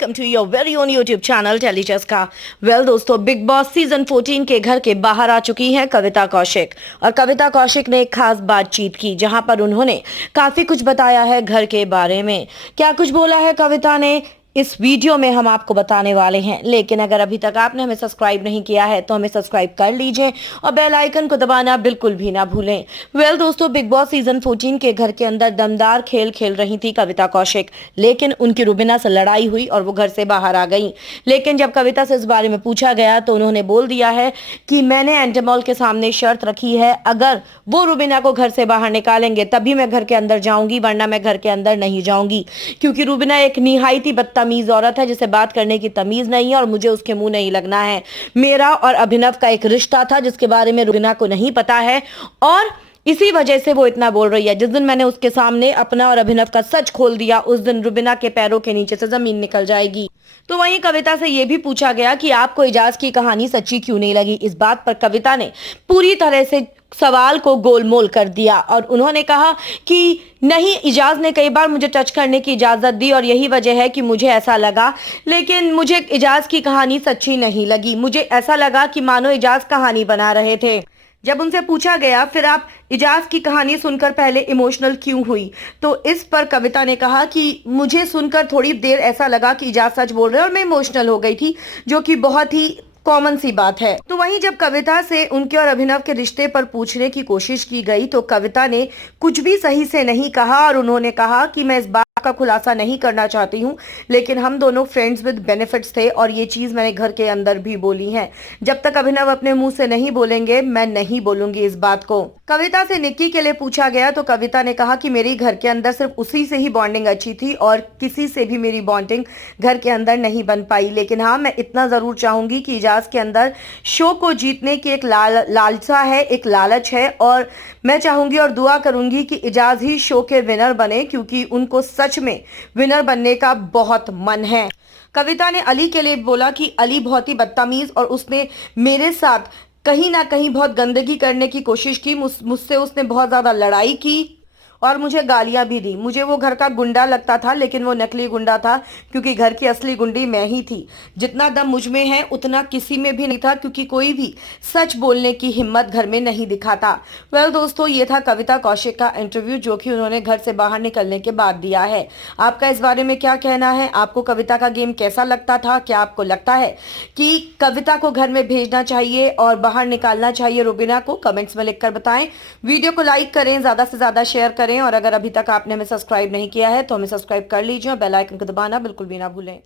Welcome to your very own YouTube channel Telechaska. दोस्तों, Bigg boss season 14 के घर के बाहर आ चुकी हैं कविता कौशिक। और कविता कौशिक ने एक खास बातचीत की जहां पर उन्होंने काफी कुछ बताया है घर के बारे में। क्या कुछ बोला है कविता ने, इस वीडियो में हम आपको बताने वाले हैं। लेकिन अगर अभी तक आपने हमें सब्सक्राइब नहीं किया है तो हमें सब्सक्राइब कर लीजिए और बेल आइकन को दबाना बिल्कुल भी ना भूलें। दोस्तों, बिग बॉस सीजन 14 के घर के अंदर दमदार खेल खेल रही थी कविता कौशिक, लेकिन उनकी रुबीना से लड़ाई हुई और वो घर से बाहर आ गई। लेकिन जब कविता से इस बारे में पूछा गया तो उन्होंने बोल दिया है कि मैंने एंटेमॉल के सामने शर्त रखी है, अगर वो रुबीना को घर से बाहर निकालेंगे तभी मैं घर के अंदर जाऊंगी, वरना मैं घर के अंदर नहीं जाऊंगी। क्योंकि रुबीना एक निहायती बदतमीज औरत है जिसे बात करने की तमीज नहीं है और मुझे उसके मुंह नहीं लगना है। मेरा और अभिनव का एक रिश्ता था जिसके बारे में रुबीना को नहीं पता है और इसी वजह से वो इतना बोल रही है। जिस दिन मैंने उसके सामने अपना और अभिनव का सच खोल दिया उस दिन रुबीना के पैरों के नीचे से जमीन निकल जाएगी। तो वहीं कविता से यह भी पूछा गया कि आपको इजाज की कहानी सच्ची क्यों नहीं लगी। इस बात पर कविता ने पूरी तरह से सवाल को गोलमोल कर दिया और उन्होंने कहा कि नहीं, इजाज ने कई बार मुझे टच करने की इजाजत दी और यही वजह है कि मुझे ऐसा लगा, लेकिन मुझे इजाज की कहानी सच्ची नहीं लगी। मुझे ऐसा लगा कि मानो इजाज कहानी बना रहे थे। जब उनसे पूछा गया फिर आप इजाज की कहानी सुनकर पहले इमोशनल क्यों हुई, तो इस पर कविता ने कहा कि मुझे सुनकर थोड़ी देर ऐसा लगा कि इजाज सच बोल रहे हैं और मैं इमोशनल हो गई थी, जो कि बहुत ही कॉमन सी बात है। तो वहीं जब कविता से उनके और अभिनव के रिश्ते पर पूछने की कोशिश की गई तो कविता ने कुछ भी सही से नहीं कहा और उन्होंने कहा कि मैं इस बात का खुलासा नहीं करना चाहती हूं, लेकिन हम दोनों फ्रेंड्स विद बेनिफिट्स थे और ये चीज मैंने घर के अंदर भी बोली है। जब तक अभिनव अपने मुंह से नहीं बोलेंगे मैं नहीं बोलूंगी इस बात को। कविता से निक्की के लिए पूछा गया तो कविता ने कहा कि मेरी घर के अंदर सिर्फ उसी से ही बॉन्डिंग अच्छी थी और किसी से भी मेरी बॉन्डिंग घर के अंदर नहीं बन पाई। लेकिन हाँ, मैं इतना जरूर चाहूंगी कि इजाज के अंदर शो को जीतने की एक लालसा है, एक लालच है और मैं चाहूंगी और दुआ करूंगी कि इजाज ही शो के विनर बने, क्योंकि उनको सच में विनर बनने का बहुत मन है। कविता ने अली के लिए बोला कि अली बहुत ही बदतमीज और उसने मेरे साथ कहीं ना कहीं बहुत गंदगी करने की कोशिश की, मुझसे उसने बहुत ज्यादा लड़ाई की और मुझे गालियां भी दी। मुझे वो घर का गुंडा लगता था, लेकिन वो नकली गुंडा था, क्योंकि घर की असली गुंडी मैं ही थी। जितना दम मुझ में है उतना किसी में भी नहीं था, क्योंकि कोई भी सच बोलने की हिम्मत घर में नहीं दिखाता। दोस्तों, ये था कविता कौशिक का इंटरव्यू जो कि उन्होंने घर से बाहर निकलने के बाद दिया है। आपका इस बारे में क्या कहना है? आपको कविता का गेम कैसा लगता था? क्या आपको लगता है कि कविता को घर में भेजना चाहिए और बाहर निकालना चाहिए रुबीना को? कमेंट्स में लिखकर बताएं। वीडियो को लाइक करें, ज्यादा से ज्यादा शेयर करें और अगर अभी तक आपने हमें सब्सक्राइब नहीं किया है तो हमें सब्सक्राइब कर लीजिए और बेल आइकन को दबाना बिल्कुल भी ना भूलें।